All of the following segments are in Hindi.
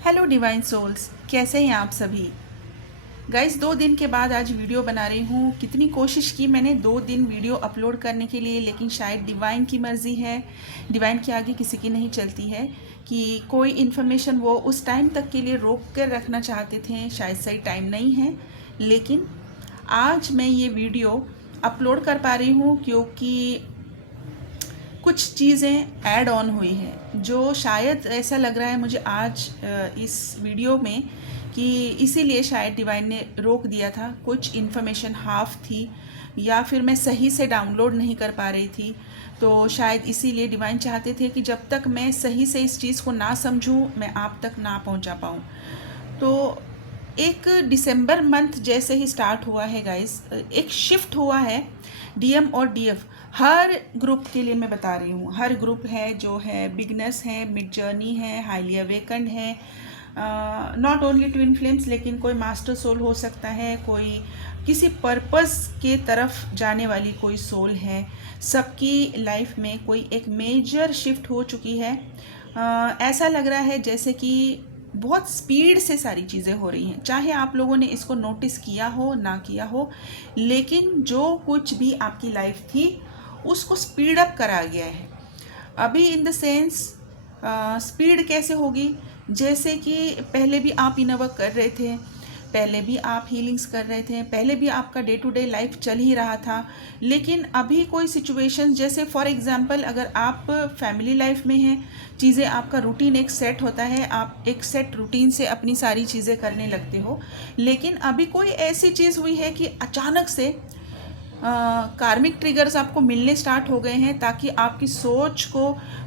हेलो डिवाइन सोल्स, कैसे हैं आप सभी। गाइस 2 दिन के बाद आज वीडियो बना रही हूँ। कितनी कोशिश की मैंने 2 दिन वीडियो अपलोड करने के लिए, लेकिन शायद डिवाइन की मर्ज़ी है, डिवाइन के आगे किसी की नहीं चलती है कि कोई इन्फॉर्मेशन वो उस टाइम तक के लिए रोक कर रखना चाहते थे। शायद सही टाइम नहीं है, लेकिन आज मैं ये वीडियो अपलोड कर पा रही हूँ क्योंकि कुछ चीज़ें ऐड ऑन हुई हैं जो शायद ऐसा लग रहा है मुझे आज इस वीडियो में कि इसीलिए शायद डिवाइन ने रोक दिया था। कुछ इन्फॉर्मेशन हाफ थी या फिर मैं सही से डाउनलोड नहीं कर पा रही थी, तो शायद इसीलिए डिवाइन चाहते थे कि जब तक मैं सही से इस चीज़ को ना समझूं मैं आप तक ना पहुंचा पाऊं। तो एक दिसंबर मंथ जैसे ही स्टार्ट हुआ है गाइस, एक शिफ्ट हुआ है डीएम और डीएफ हर ग्रुप के लिए। मैं बता रही हूँ, हर ग्रुप है जो है बिगनर्स है, मिड जर्नी है, हाईली अवेकन्ड है, नॉट ओनली ट्विन फ्लेम्स, लेकिन कोई मास्टर सोल हो सकता है, कोई किसी पर्पस के तरफ जाने वाली कोई सोल है। सबकी लाइफ में कोई एक मेजर शिफ्ट हो चुकी है। ऐसा लग रहा है जैसे कि बहुत स्पीड से सारी चीज़ें हो रही हैं, चाहे आप लोगों ने इसको नोटिस किया हो ना किया हो, लेकिन जो कुछ भी आपकी लाइफ थी उसको स्पीड अप करा गया है। अभी इन द सेंस स्पीड कैसे होगी, जैसे कि पहले भी आप इनवर्क कर रहे थे, पहले भी आप हीलिंग्स कर रहे थे, पहले भी आपका डे टू डे लाइफ चल ही रहा था, लेकिन अभी कोई सिचुएशन, जैसे फॉर एग्जांपल अगर आप फैमिली लाइफ में हैं, चीज़ें आपका रूटीन एक सेट होता है, आप एक सेट रूटीन से अपनी सारी चीज़ें करने लगते हो, लेकिन अभी कोई ऐसी चीज़ हुई है कि अचानक से कार्मिक ट्रिगर्स आपको मिलने स्टार्ट हो गए हैं, ताकि आपकी सोच को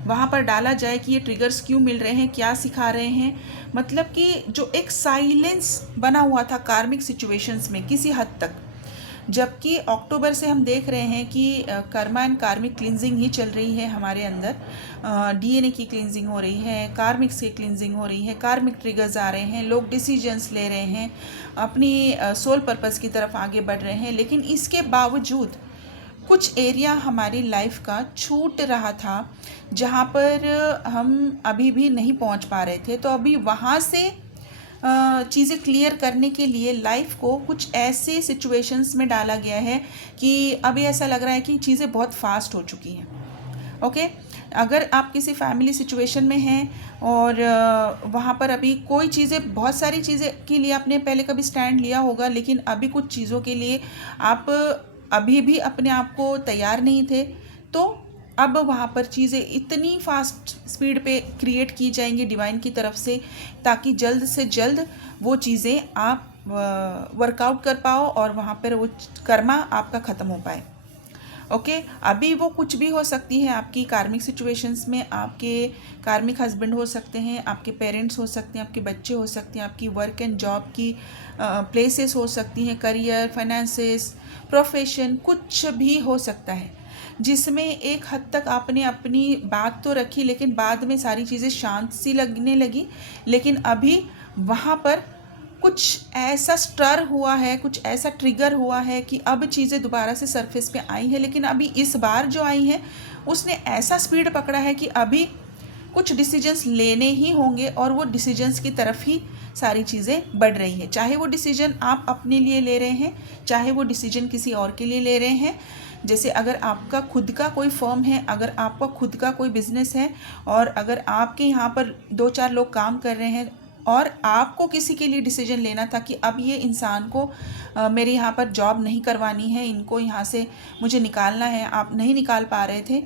वहाँ पर डाला जाए कि ये ट्रिगर्स क्यों मिल रहे हैं, क्या सिखा रहे हैं। मतलब कि जो एक साइलेंस बना हुआ था कार्मिक सिचुएशंस में किसी हद तक, जबकि अक्टूबर से हम देख रहे हैं कि कर्मा एंड कार्मिक क्लिनजिंग ही चल रही है हमारे अंदर। डीएनए की क्लिनजिंग हो रही है, कार्मिक्स की क्लिनजिंग हो रही है, कार्मिक ट्रिगर्स आ रहे हैं, लोग डिसीजंस ले रहे हैं, अपनी सोल पर्पस की तरफ आगे बढ़ रहे हैं। लेकिन इसके बावजूद कुछ एरिया हमारी लाइफ का छूट रहा था जहाँ पर हम अभी भी नहीं पहुँच पा रहे थे। तो अभी वहाँ से चीज़ें क्लियर करने के लिए लाइफ को कुछ ऐसे सिचुएशंस में डाला गया है कि अभी ऐसा लग रहा है कि चीज़ें बहुत फास्ट हो चुकी हैं। ओके, अगर आप किसी फैमिली सिचुएशन में हैं और वहाँ पर अभी कोई चीज़ें, बहुत सारी चीज़ें के लिए आपने पहले कभी स्टैंड लिया होगा, लेकिन अभी कुछ चीज़ों के लिए आप अभी भी अपने आप को तैयार नहीं थे, तो अब वहाँ पर चीज़ें इतनी फास्ट स्पीड पे क्रिएट की जाएंगी डिवाइन की तरफ से, ताकि जल्द से जल्द वो चीज़ें आप वर्कआउट कर पाओ और वहाँ पर वो कर्मा आपका ख़त्म हो पाए। ओके, अभी वो कुछ भी हो सकती है आपकी कार्मिक सिचुएशंस में। आपके कार्मिक हस्बैंड हो सकते हैं, आपके पेरेंट्स हो सकते हैं, आपके बच्चे हो सकते हैं, आपकी वर्क एंड जॉब की प्लेसेस हो सकती हैं, करियर, फाइनेंसेस, प्रोफेशन, कुछ भी हो सकता है जिसमें एक हद तक आपने अपनी बात तो रखी, लेकिन बाद में सारी चीज़ें शांत सी लगने लगी। लेकिन अभी वहाँ पर कुछ ऐसा स्टर हुआ है, कुछ ऐसा ट्रिगर हुआ है कि अब चीज़ें दोबारा से सरफेस पे आई हैं। लेकिन अभी इस बार जो आई हैं उसने ऐसा स्पीड पकड़ा है कि अभी कुछ डिसीजंस लेने ही होंगे और वो डिसीजंस की तरफ ही सारी चीज़ें बढ़ रही हैं। चाहे वो डिसीजन आप अपने लिए ले रहे हैं, चाहे वो डिसीजन किसी और के लिए ले रहे हैं। जैसे अगर आपका खुद का कोई फर्म है, अगर आपका खुद का कोई बिजनेस है और अगर आपके यहाँ पर 2-4 लोग काम कर रहे हैं और आपको किसी के लिए डिसीजन लेना था कि अब ये इंसान को मेरे यहाँ पर जॉब नहीं करवानी है, इनको यहाँ से मुझे निकालना है, आप नहीं निकाल पा रहे थे,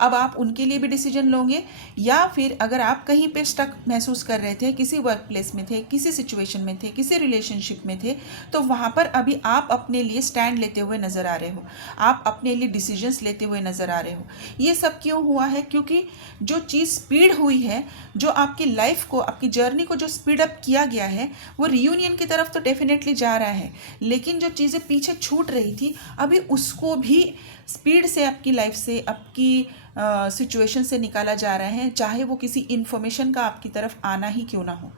अब आप उनके लिए भी डिसीजन लोगे। या फिर अगर आप कहीं पे स्टक महसूस कर रहे थे, किसी वर्क प्लेस में थे, किसी सिचुएशन में थे, किसी रिलेशनशिप में थे, तो वहाँ पर अभी आप अपने लिए स्टैंड लेते हुए नज़र आ रहे हो, आप अपने लिए डिसीजंस लेते हुए नज़र आ रहे हो। ये सब क्यों हुआ है? क्योंकि जो चीज़ स्पीड हुई है, जो आपकी लाइफ को, आपकी जर्नी को जो स्पीड अप किया गया है, वो रियूनियन की तरफ तो डेफिनेटली जा रहा है, लेकिन जो चीज़ें पीछे छूट रही थी अभी उसको भी स्पीड से आपकी लाइफ से, आपकी सिचुएशन से निकाला जा रहा है, चाहे वो किसी इन्फॉर्मेशन का आपकी तरफ आना ही क्यों ना हो।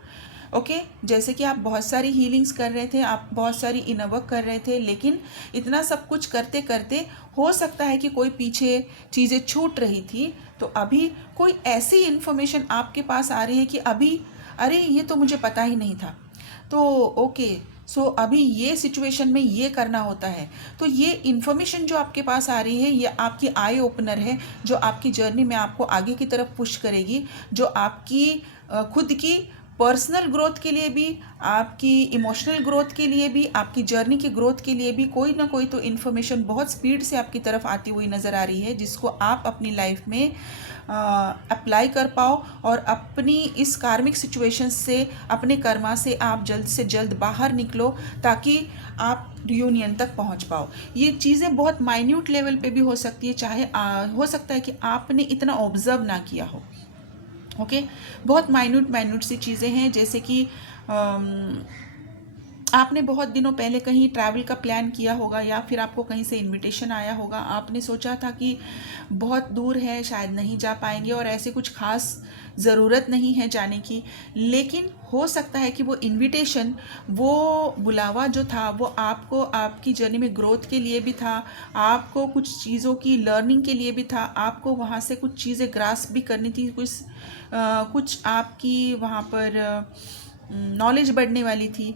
ओके, जैसे कि आप बहुत सारी हीलिंग्स कर रहे थे, आप बहुत सारी इनर वर्क कर रहे थे, लेकिन इतना सब कुछ करते करते हो सकता है कि कोई पीछे चीज़ें छूट रही थी, तो अभी कोई ऐसी इन्फॉर्मेशन आपके पास आ रही है कि अभी अरे ये तो मुझे पता ही नहीं था। तो ओके, सो अभी ये सिचुएशन में ये करना होता है। तो ये इन्फॉर्मेशन जो आपके पास आ रही है, ये आपकी आई ओपनर है, जो आपकी जर्नी में आपको आगे की तरफ पुश करेगी, जो आपकी खुद की पर्सनल ग्रोथ के लिए भी, आपकी इमोशनल ग्रोथ के लिए भी, आपकी जर्नी की ग्रोथ के लिए भी कोई ना कोई तो इन्फॉर्मेशन बहुत स्पीड से आपकी तरफ आती हुई नज़र आ रही है, जिसको आप अपनी लाइफ में अप्लाई कर पाओ और अपनी इस कार्मिक सिचुएशन से, अपने कर्मा से आप जल्द से जल्द बाहर निकलो, ताकि आप रियूनियन तक पहुंच पाओ। ये चीज़ें बहुत माइन्यूट लेवल पे भी हो सकती है, चाहे हो सकता है कि आपने इतना ऑब्जर्व ना किया हो। ओके, बहुत माइन्यूट सी चीज़ें हैं, जैसे कि आपने बहुत दिनों पहले कहीं ट्रैवल का प्लान किया होगा, या फिर आपको कहीं से इनविटेशन आया होगा। आपने सोचा था कि बहुत दूर है, शायद नहीं जा पाएंगे, और ऐसे कुछ खास ज़रूरत नहीं है जाने की, लेकिन हो सकता है कि वो इनविटेशन, वो बुलावा जो था, वो आपको आपकी जर्नी में ग्रोथ के लिए भी था, आपको कुछ चीज़ों की लर्निंग के लिए भी था, आपको वहाँ से कुछ चीज़ें ग्रास्प भी करनी थी, कुछ आपकी वहाँ पर नॉलेज बढ़ने वाली थी।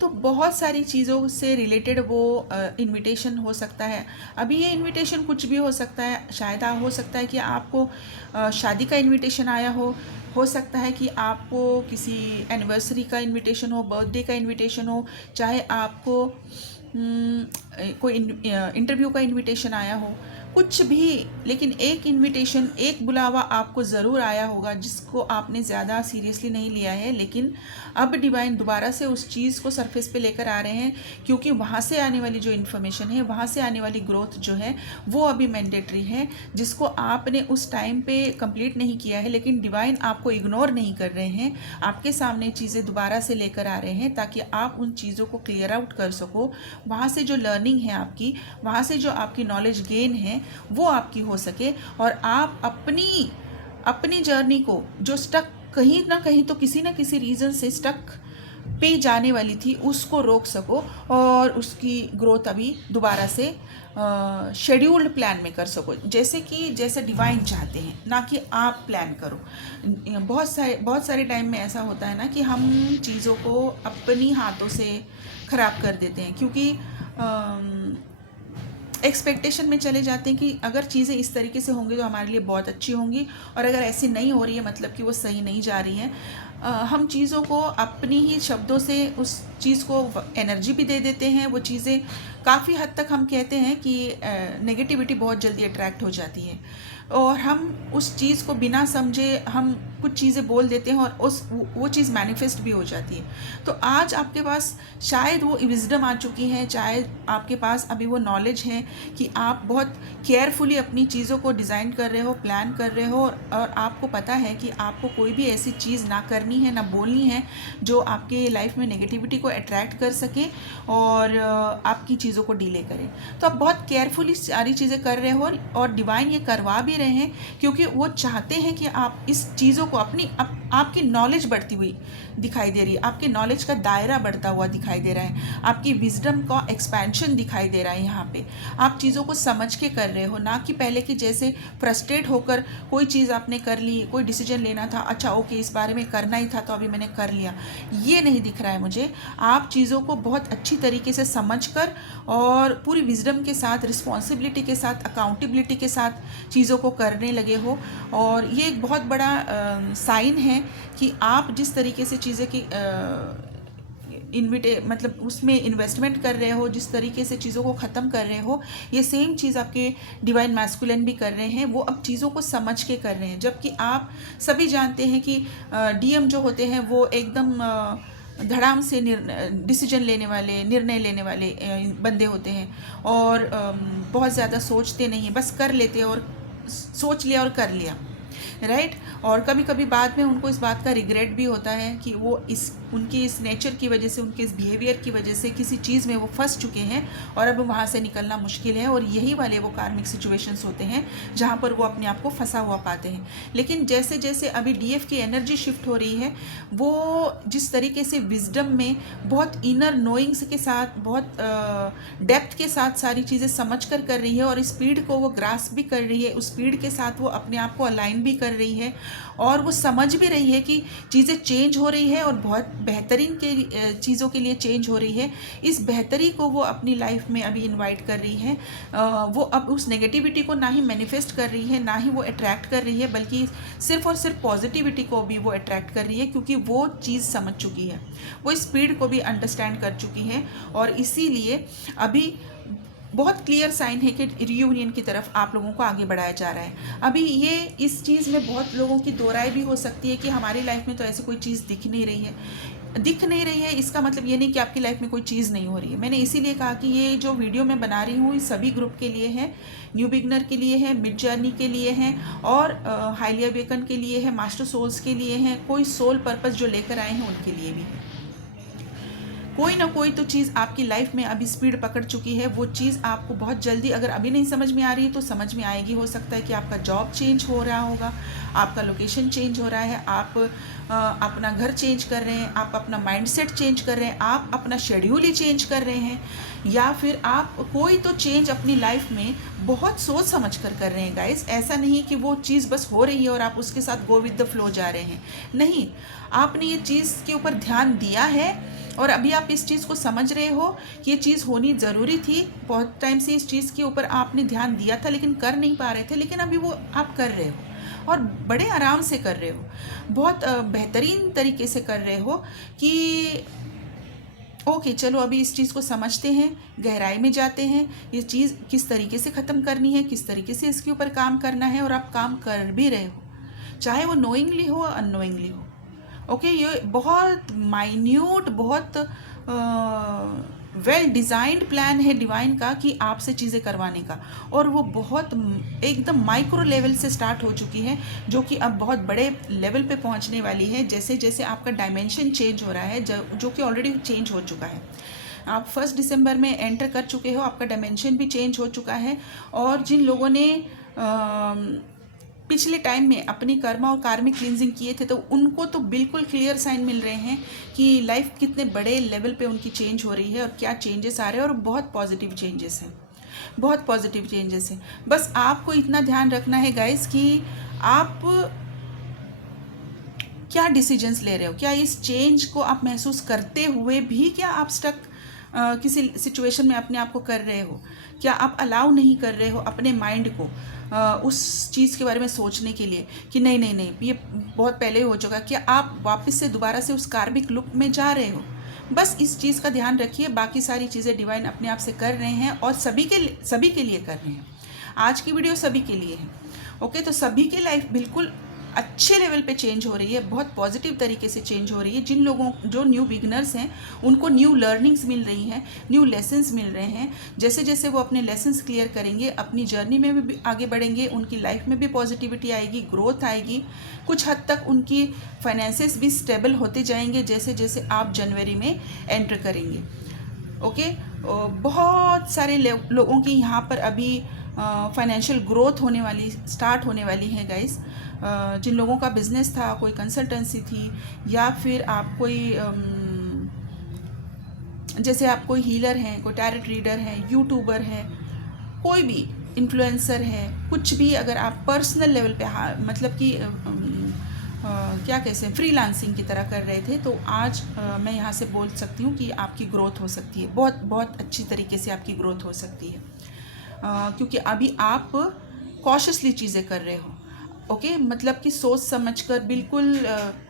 तो बहुत सारी चीज़ों से रिलेटेड वो इनविटेशन हो सकता है। अभी ये इनविटेशन कुछ भी हो सकता है, शायद हो सकता है कि आपको शादी का इनविटेशन आया हो सकता है कि आपको किसी एनिवर्सरी का इनविटेशन हो, बर्थडे का इनविटेशन हो, चाहे आपको कोई इंटरव्यू का इनविटेशन आया हो, कुछ भी, लेकिन एक इनविटेशन, एक बुलावा आपको ज़रूर आया होगा, जिसको आपने ज़्यादा सीरियसली नहीं लिया है, लेकिन अब डिवाइन दोबारा से उस चीज़ को सरफेस पे लेकर आ रहे हैं, क्योंकि वहाँ से आने वाली जो इन्फॉर्मेशन है, वहाँ से आने वाली ग्रोथ जो है, वो अभी मैंडेटरी है, जिसको आपने उस टाइम पे कंप्लीट नहीं किया है, लेकिन डिवाइन आपको इग्नोर नहीं कर रहे हैं, आपके सामने चीज़ें दोबारा से लेकर आ रहे हैं, ताकि आप उन चीज़ों को क्लियर आउट कर सको। वहाँ से जो लर्निंग है आपकी, वहाँ से जो आपकी नॉलेज गेन है, वो आपकी हो सके, और आप अपनी जर्नी को, जो स्टक कहीं ना कहीं तो किसी ना किसी रीज़न से स्टक पे जाने वाली थी, उसको रोक सको, और उसकी ग्रोथ अभी दोबारा से शेड्यूल्ड प्लान में कर सको, जैसे डिवाइन चाहते हैं, ना कि आप प्लान करो। बहुत सारे टाइम में ऐसा होता है ना कि हम चीज़ों को अपनी हाथों से ख़राब कर देते हैं, क्योंकि एक्सपेक्टेशन में चले जाते हैं कि अगर चीज़ें इस तरीके से होंगी तो हमारे लिए बहुत अच्छी होंगी, और अगर ऐसी नहीं हो रही है, मतलब कि वो सही नहीं जा रही है। हम चीज़ों को अपनी ही शब्दों से उस चीज़ को एनर्जी भी दे देते हैं। वो चीज़ें काफ़ी हद तक, हम कहते हैं कि नेगेटिविटी बहुत जल्दी अट्रैक्ट हो जाती है, और हम उस चीज़ को बिना समझे हम कुछ चीज़ें बोल देते हैं, और वो चीज़ मैनिफेस्ट भी हो जाती है। तो आज आपके पास शायद वो विजडम आ चुकी है, शायद आपके पास अभी वो नॉलेज है कि आप बहुत केयरफुली अपनी चीज़ों को डिज़ाइन कर रहे हो, प्लान कर रहे हो, और आपको पता है कि आपको कोई भी ऐसी चीज़ ना करनी है, ना बोलनी है, जो आपके लाइफ में नेगेटिविटी को अट्रैक्ट कर सके और आपकी चीज़ों को डिले करे। तो आप बहुत केयरफुली सारी चीज़ें कर रहे हो, और डिवाइन ये करवा भी रहे हैं, क्योंकि वो चाहते हैं कि आप इस चीज़ों को आपकी नॉलेज बढ़ती हुई दिखाई दे रही है, आपके नॉलेज का दायरा बढ़ता हुआ दिखाई दे रहा है, आपकी विजडम का एक्सपेंशन दिखाई दे रहा है। यहाँ पे आप चीज़ों को समझ के कर रहे हो, ना कि पहले की जैसे फ्रस्ट्रेट होकर कोई चीज़ आपने कर ली, कोई डिसीजन लेना था, अच्छा ओके इस बारे में करना ही था तो अभी मैंने कर लिया, ये नहीं दिख रहा है मुझे। आप चीज़ों को बहुत अच्छी तरीके से समझ कर और पूरी विजडम के साथ, रिस्पॉन्सिबिलिटी के साथ, अकाउंटेबिलिटी के साथ चीज़ों को करने लगे हो, और ये एक बहुत बड़ा साइन है कि आप जिस तरीके से चीज़ें की मतलब उसमें इन्वेस्टमेंट कर रहे हो, जिस तरीके से चीज़ों को ख़त्म कर रहे हो, ये सेम चीज़ आपके डिवाइन मैस्कुलिन भी कर रहे हैं। वो अब चीज़ों को समझ के कर रहे हैं, जबकि आप सभी जानते हैं कि डीएम जो होते हैं वो एकदम धड़ाम से डिसीजन लेने वाले, निर्णय लेने वाले बंदे होते हैं, और बहुत ज़्यादा सोचते नहीं, बस कर लेते और सोच लिया और कर लिया, राइट। और कभी कभी बाद में उनको इस बात का रिग्रेट भी होता है कि वो उनकी इस नेचर की वजह से, उनके इस बिहेवियर की वजह से किसी चीज़ में वो फंस चुके हैं, और अब वहाँ से निकलना मुश्किल है। और यही वाले वो कार्मिक सिचुएशंस होते हैं जहाँ पर वो अपने आप को फंसा हुआ पाते हैं। लेकिन जैसे जैसे अभी डीएफ की एनर्जी शिफ्ट हो रही है, वो जिस तरीके से विजडम में बहुत इनर नोइंग्स के साथ, बहुत डेप्थ के साथ सारी चीज़ें समझ कर रही है, और स्पीड को वो ग्रास्प भी कर रही है, उस स्पीड के साथ वो अपने आप को अलाइन भी कर रही है और वो समझ भी रही है कि चीज़ें चेंज हो रही है और बहुत बेहतरीन के चीज़ों के लिए चेंज हो रही है। इस बेहतरी को वो अपनी लाइफ में अभी इनवाइट कर रही है। वो अब उस नेगेटिविटी को ना ही मैनिफेस्ट कर रही है, ना ही वो अट्रैक्ट कर रही है, बल्कि सिर्फ और सिर्फ पॉजिटिविटी को भी वो अट्रैक्ट कर रही है, क्योंकि वो चीज़ समझ चुकी है, वो स्पीड को भी अंडरस्टैंड कर चुकी है। और इसीलिए अभी बहुत क्लियर साइन है कि रियूनियन की तरफ आप लोगों को आगे बढ़ाया जा रहा है। अभी ये इस चीज़ में बहुत लोगों की दो राय भी हो सकती है कि हमारी लाइफ में तो ऐसी कोई चीज़ दिख नहीं रही है। इसका मतलब ये नहीं कि आपकी लाइफ में कोई चीज़ नहीं हो रही है। मैंने इसीलिए कहा कि ये जो वीडियो मैं बना रही हूँ, सभी ग्रुप के लिए है, न्यू बिगनर के लिए है, मिड जर्नी के लिए है, और हाईली अवेकन के लिए है, मास्टर सोल्स के लिए है, कोई सोल पर्पस जो लेकर आए हैं उनके लिए भी है। कोई ना कोई तो चीज़ आपकी लाइफ में अभी स्पीड पकड़ चुकी है। वो चीज़ आपको बहुत जल्दी, अगर अभी नहीं समझ में आ रही है तो समझ में आएगी। हो सकता है कि आपका जॉब चेंज हो रहा होगा, आपका लोकेशन चेंज हो रहा है, आप अपना घर चेंज कर रहे हैं, आप अपना माइंडसेट चेंज कर रहे हैं, आप अपना शेड्यूल ही चेंज कर रहे हैं, या फिर आप कोई तो चेंज अपनी लाइफ में बहुत सोच समझ कर रहे हैं गाइस। ऐसा नहीं कि वो चीज़ बस हो रही है और आप उसके साथ गो विद द फ्लो जा रहे हैं। नहीं, आपने ये चीज़ के ऊपर ध्यान दिया है और अभी आप इस चीज़ को समझ रहे हो कि ये चीज़ होनी ज़रूरी थी। बहुत टाइम से इस चीज़ के ऊपर आपने ध्यान दिया था लेकिन कर नहीं पा रहे थे, लेकिन अभी वो आप कर रहे हो और बड़े आराम से कर रहे हो, बहुत बेहतरीन तरीके से कर रहे हो कि ओके चलो अभी इस चीज़ को समझते हैं, गहराई में जाते हैं, ये चीज़ किस तरीके से ख़त्म करनी है, किस तरीके से इसके ऊपर काम करना है, और आप काम कर भी रहे हो, चाहे वो नोइंगली हो अननोइंगली हो। ओके, ये बहुत माइन्यूट, बहुत वेल डिज़ाइंड प्लान है डिवाइन का कि आपसे चीज़ें करवाने का, और वो बहुत एकदम माइक्रो लेवल से स्टार्ट हो चुकी है, जो कि अब बहुत बड़े लेवल पे पहुंचने वाली है। जैसे जैसे आपका डायमेंशन चेंज हो रहा है, जो कि ऑलरेडी चेंज हो चुका है। आप 1 दिसंबर में एंटर कर चुके हो, आपका डायमेंशन भी चेंज हो चुका है। और जिन लोगों ने पिछले टाइम में अपनी कर्मा और कार्मिक क्लींजिंग किए थे, तो उनको तो बिल्कुल क्लियर साइन मिल रहे हैं कि लाइफ कितने बड़े लेवल पे उनकी चेंज हो रही है और क्या चेंजेस आ रहे हैं, और बहुत पॉजिटिव चेंजेस हैं, बहुत पॉजिटिव चेंजेस हैं। बस आपको इतना ध्यान रखना है गाइस कि आप क्या डिसीजंस ले रहे हो, क्या इस चेंज को आप महसूस करते हुए भी क्या आप स्टक किसी सिचुएशन में अपने आप को कर रहे हो, क्या आप अलाउ नहीं कर रहे हो अपने माइंड को उस चीज़ के बारे में सोचने के लिए कि नहीं नहीं नहीं ये बहुत पहले हो चुका, क्या आप वापस से दोबारा से उस कार्मिक लूप में जा रहे हो। बस इस चीज़ का ध्यान रखिए, बाकी सारी चीज़ें डिवाइन अपने आप से कर रहे हैं और सभी के लिए कर रहे हैं। आज की वीडियो सभी के लिए है। ओके, तो सभी की लाइफ बिल्कुल अच्छे लेवल पे चेंज हो रही है, बहुत पॉजिटिव तरीके से चेंज हो रही है। जिन लोगों जो न्यू बिगनर्स हैं उनको न्यू लर्निंग्स मिल रही हैं, न्यू लेसन्स मिल रहे हैं। जैसे जैसे वो अपने लेसन्स क्लियर करेंगे, अपनी जर्नी में भी आगे बढ़ेंगे, उनकी लाइफ में भी पॉजिटिविटी आएगी, ग्रोथ आएगी। कुछ हद तक उनकी फाइनेंसेस भी स्टेबल होते जाएंगे जैसे जैसे आप जनवरी में एंटर करेंगे। ओके, बहुत सारे लोगों की यहाँ पर अभी फाइनेंशियल ग्रोथ होने वाली, स्टार्ट होने वाली है गाइस। जिन लोगों का बिजनेस था, कोई कंसल्टेंसी थी, या फिर आप कोई जैसे आप कोई हीलर हैं, कोई टैरेट रीडर हैं, यूट्यूबर हैं, कोई भी इन्फ्लुएंसर है, कुछ भी, अगर आप पर्सनल लेवल पे मतलब कि क्या कहते हैं फ्रीलांसिंग की तरह कर रहे थे, तो आज मैं यहाँ से बोल सकती हूँ कि आपकी ग्रोथ हो सकती है, बहुत बहुत अच्छी तरीके से आपकी ग्रोथ हो सकती है। क्योंकि अभी आप कॉशियसली चीज़ें कर रहे हो। ओके, मतलब कि सोच समझकर बिल्कुल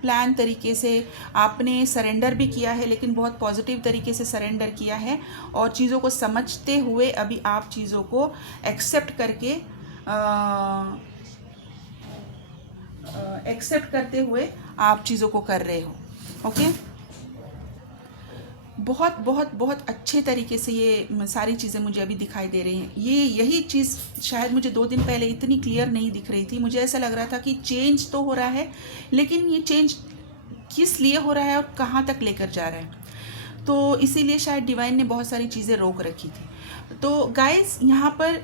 प्लान तरीके से आपने सरेंडर भी किया है, लेकिन बहुत पॉजिटिव तरीके से सरेंडर किया है, और चीज़ों को समझते हुए अभी आप चीज़ों को एक्सेप्ट करते हुए आप चीज़ों को कर रहे हो। ओके, बहुत बहुत बहुत अच्छे तरीके से ये सारी चीज़ें मुझे अभी दिखाई दे रही हैं। यही चीज़ शायद मुझे 2 दिन पहले इतनी क्लियर नहीं दिख रही थी। मुझे ऐसा लग रहा था कि चेंज तो हो रहा है, लेकिन ये चेंज किस लिए हो रहा है और कहाँ तक लेकर जा रहा है। तो इसीलिए शायद डिवाइन ने बहुत सारी चीज़ें रोक रखी थी। तो गाइस, यहाँ पर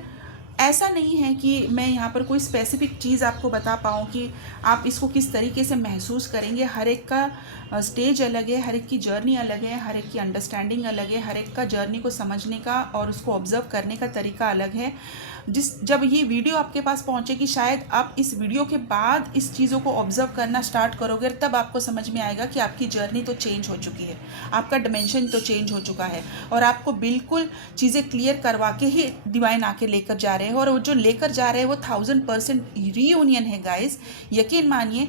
ऐसा नहीं है कि मैं यहाँ पर कोई स्पेसिफिक चीज़ आपको बता पाऊँ कि आप इसको किस तरीके से महसूस करेंगे। हर एक का स्टेज अलग है, हर एक की जर्नी अलग है, हर एक की अंडरस्टैंडिंग अलग है, हर एक का जर्नी को समझने का और उसको ऑब्ज़र्व करने का तरीका अलग है। जब ये वीडियो आपके पास पहुंचेगी, शायद आप इस वीडियो के बाद इस चीज़ों को ऑब्जर्व करना स्टार्ट करोगे, तब आपको समझ में आएगा कि आपकी जर्नी तो चेंज हो चुकी है, आपका डिमेंशन तो चेंज हो चुका है, और आपको बिल्कुल चीज़ें क्लियर करवा के ही डिवाइन आके लेकर जा रहे हैं। और वो जो लेकर जा रहे हैं वो 1000% रीयूनियन है गाइस। यकीन मानिए,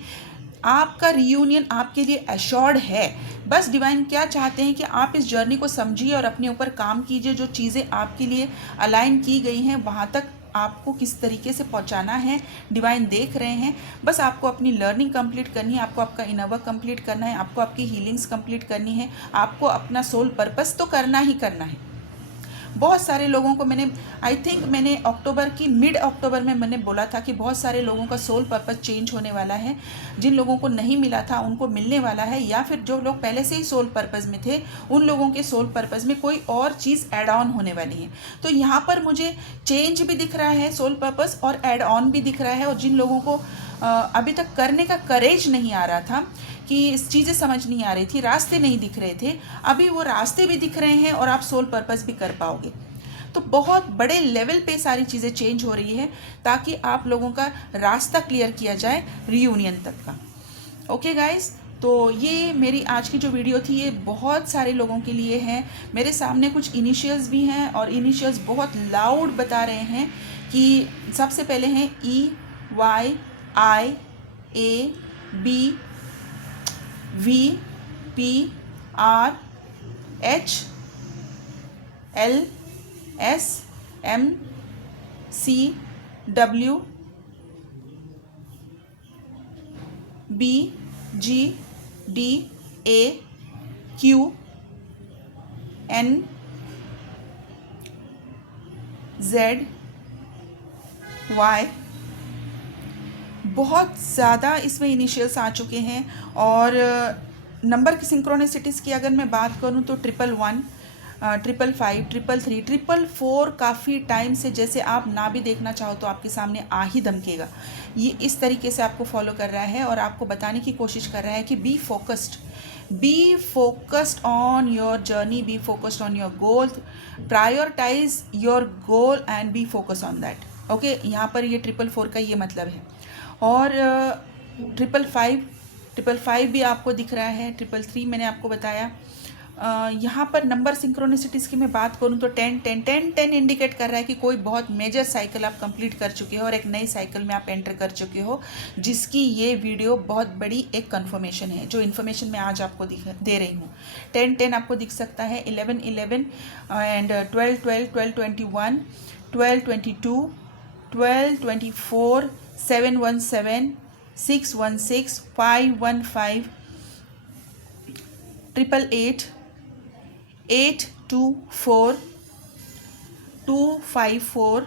आपका रीयूनियन आपके लिए एश्योर्ड है। बस डिवाइन क्या चाहते हैं कि आप इस जर्नी को समझिए और अपने ऊपर काम कीजिए। जो चीज़ें आपके लिए अलाइन की गई हैं वहाँ तक आपको किस तरीके से पहुँचाना है डिवाइन देख रहे हैं। बस आपको अपनी लर्निंग कंप्लीट करनी है, आपको आपका इनर वर्क कंप्लीट करना है, आपको आपकी हीलिंग्स कंप्लीट करनी है, आपको अपना सोल पर्पस तो करना ही करना है। बहुत सारे लोगों को मैंने अक्टूबर की मिड अक्टूबर में मैंने बोला था कि बहुत सारे लोगों का सोल पर्पस चेंज होने वाला है। जिन लोगों को नहीं मिला था उनको मिलने वाला है, या फिर जो लोग पहले से ही सोल पर्पस में थे उन लोगों के सोल पर्पस में कोई और चीज़ ऐड ऑन होने वाली है। तो यहाँ पर मुझे चेंज भी दिख रहा है, सोल पर्पस और ऐड ऑन भी दिख रहा है। और जिन लोगों को अभी तक करने का करेज नहीं आ रहा था, कि इस चीज़ें समझ नहीं आ रही थी, रास्ते नहीं दिख रहे थे, अभी वो रास्ते भी दिख रहे हैं और आप सोल पर्पस भी कर पाओगे। तो बहुत बड़े लेवल पे सारी चीज़ें चेंज हो रही है ताकि आप लोगों का रास्ता क्लियर किया जाए रीयूनियन तक का। ओके गाइस, तो ये मेरी आज की जो वीडियो थी ये बहुत सारे लोगों के लिए है। मेरे सामने कुछ इनिशियल्स भी हैं और इनिशियल्स बहुत लाउड बता रहे हैं कि सबसे पहले हैं EYIAB VPRHLSMCW BGDAQNZY। बहुत ज़्यादा इसमें इनिशियल्स आ चुके हैं। और नंबर की सिंक्रोनिसिटीज़ की अगर मैं बात करूं तो 111, 555, 333, 444 काफ़ी टाइम से, जैसे आप ना भी देखना चाहो तो आपके सामने आ ही धमकेगा। ये इस तरीके से आपको फॉलो कर रहा है और आपको बताने की कोशिश कर रहा है कि be focused on your journey, be focused on your goal, prioritise your goal and be focus on that. Okay, यहाँ पर ये 444 का ये मतलब है। और 555 भी आपको दिख रहा है, 333 मैंने आपको बताया। यहाँ पर नंबर सिंक्रोनिसिटीज़ की मैं बात करूँ तो 10 इंडिकेट कर रहा है कि कोई बहुत मेजर साइकिल आप कंप्लीट कर चुके हो और एक नई साइकिल में आप एंटर कर चुके हो, जिसकी ये वीडियो बहुत बड़ी एक कंफर्मेशन है। जो इन्फॉर्मेशन मैं आज आपको दे रही हूँ, 10 आपको दिख सकता है, 11 एंड 12 21, 12 24, 717, 616, 515, 888, 824, 254,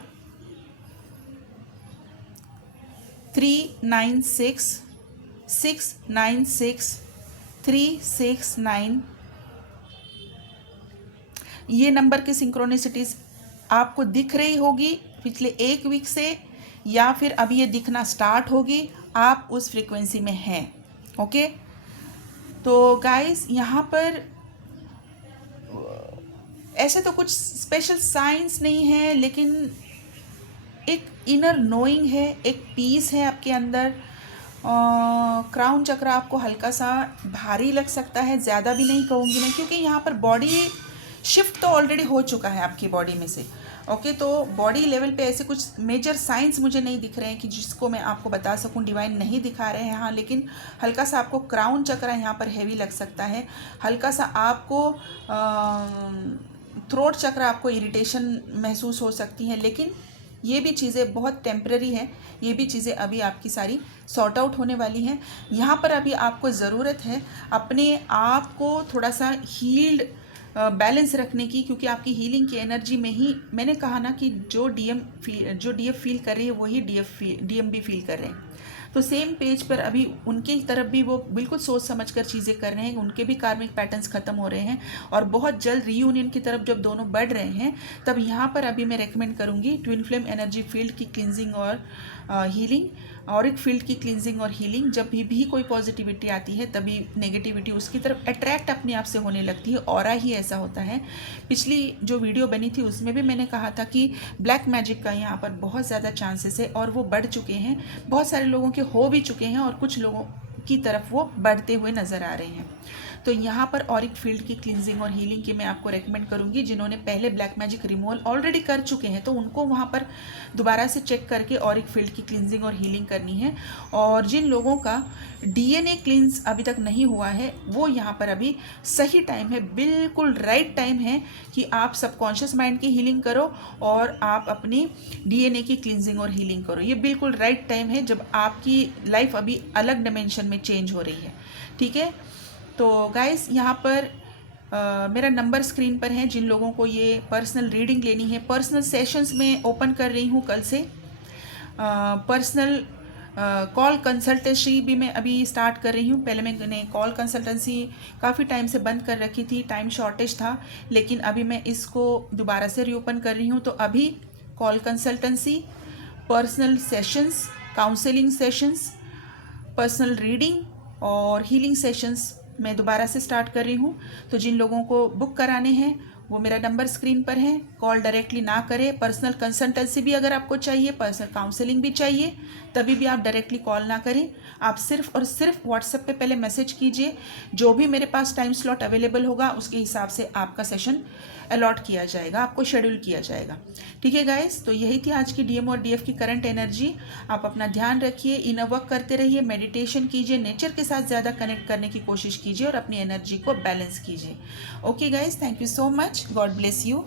396, 696, 369। ये नंबर की सिंक्रोनिसिटीज़ आपको दिख रही होगी पिछले एक वीक से, या फिर अभी ये दिखना स्टार्ट होगी, आप उस फ्रीक्वेंसी में हैं। ओके, तो गाइस यहाँ पर ऐसे तो कुछ स्पेशल साइंस नहीं है, लेकिन एक इनर नोइंग है, एक पीस है आपके अंदर। क्राउन चक्र आपको हल्का सा भारी लग सकता है, ज़्यादा भी नहीं कहूँगी मैं, क्योंकि यहाँ पर बॉडी शिफ्ट तो ऑलरेडी हो चुका है आपकी बॉडी में से। ओके, तो बॉडी लेवल पे ऐसे कुछ मेजर साइंस मुझे नहीं दिख रहे हैं कि जिसको मैं आपको बता सकूं, डिवाइन नहीं दिखा रहे हैं। हाँ, लेकिन हल्का सा आपको क्राउन चक्र यहाँ पर हैवी लग सकता है, हल्का सा आपको थ्रोट चक्र आपको इरिटेशन महसूस हो सकती है, लेकिन ये भी चीज़ें बहुत टेम्पररी है, ये भी चीज़ें अभी आपकी सारी सॉर्ट आउट होने वाली हैं। यहाँ पर अभी आपको ज़रूरत है अपने आप को थोड़ा सा हील्ड बैलेंस रखने की, क्योंकि आपकी हीलिंग की एनर्जी में ही मैंने कहा ना कि जो डीएफ फील कर रही है वही डीएम भी फील कर रहे हैं। तो सेम पेज पर अभी उनकी तरफ भी वो बिल्कुल सोच समझकर चीज़ें कर रहे हैं, उनके भी कार्मिक पैटर्न्स ख़त्म हो रहे हैं और बहुत जल्द रीयूनियन की तरफ जब दोनों बढ़ रहे हैं, तब यहाँ पर अभी मैं रेकमेंड करूँगी ट्विन फ्लेम एनर्जी फील्ड की क्लिनजिंग और हीलिंग। ऑरिक फील्ड की क्लींजिंग और हीलिंग। जब भी कोई पॉजिटिविटी आती है तभी नेगेटिविटी उसकी तरफ अट्रैक्ट अपने आप से होने लगती है, ऑरा ही ऐसा होता है। पिछली जो वीडियो बनी थी उसमें भी मैंने कहा था कि ब्लैक मैजिक का यहाँ पर बहुत ज़्यादा चांसेस है और वो बढ़ चुके हैं, बहुत सारे लोगों के हो भी चुके हैं और कुछ लोगों की तरफ वो बढ़ते हुए नज़र आ रहे हैं। तो यहाँ पर ऑरिक फील्ड की क्लींजिंग और हीलिंग की मैं आपको रेकमेंड करूँगी। जिन्होंने पहले ब्लैक मैजिक रिमूवल ऑलरेडी कर चुके हैं तो उनको वहाँ पर दोबारा से चेक करके ऑरिक फील्ड की क्लींजिंग और हीलिंग करनी है। और जिन लोगों का DNA क्लींस अभी तक नहीं हुआ है वो यहाँ पर अभी सही टाइम है, बिल्कुल राइट टाइम है कि आप सबकॉन्शियस माइंड की हीलिंग करो और आप अपनी DNA की क्लींजिंग और हीलिंग करो। ये बिल्कुल राइट टाइम है जब आपकी लाइफ अभी अलग डिमेंशन में चेंज हो रही है। ठीक है, तो गाइस यहाँ पर मेरा नंबर स्क्रीन पर है। जिन लोगों को ये पर्सनल रीडिंग लेनी है, पर्सनल सेशंस में ओपन कर रही हूँ कल से। पर्सनल कॉल कंसल्टेंसी भी मैं अभी स्टार्ट कर रही हूँ। पहले मैंने कॉल कंसल्टेंसी काफ़ी टाइम से बंद कर रखी थी, टाइम शॉर्टेज था, लेकिन अभी मैं इसको दोबारा से रीओपन कर रही हूँ। तो अभी call consultancy, personal sessions, counselling sessions, personal reading और हीलिंग सेशंस मैं दोबारा से स्टार्ट कर रही हूँ। तो जिन लोगों को बुक कराने हैं वो मेरा नंबर स्क्रीन पर है, कॉल डायरेक्टली ना करें। पर्सनल कंसल्टेंसी भी अगर आपको चाहिए, पर्सनल काउंसलिंग भी चाहिए, तभी भी आप डायरेक्टली कॉल ना करें। आप सिर्फ और सिर्फ व्हाट्सएप पे पहले मैसेज कीजिए। जो भी मेरे पास टाइम स्लॉट अवेलेबल होगा उसके हिसाब से आपका सेशन अलॉट किया जाएगा, आपको शेड्यूल किया जाएगा। ठीक है गाइस, तो यही थी आज की DM और DF की करंट एनर्जी। आप अपना ध्यान रखिए, इनर वर्क करते रहिए, मेडिटेशन कीजिए, नेचर के साथ ज़्यादा कनेक्ट करने की कोशिश कीजिए और अपनी एनर्जी को बैलेंस कीजिए। Okay guys, thank you so much, God bless you.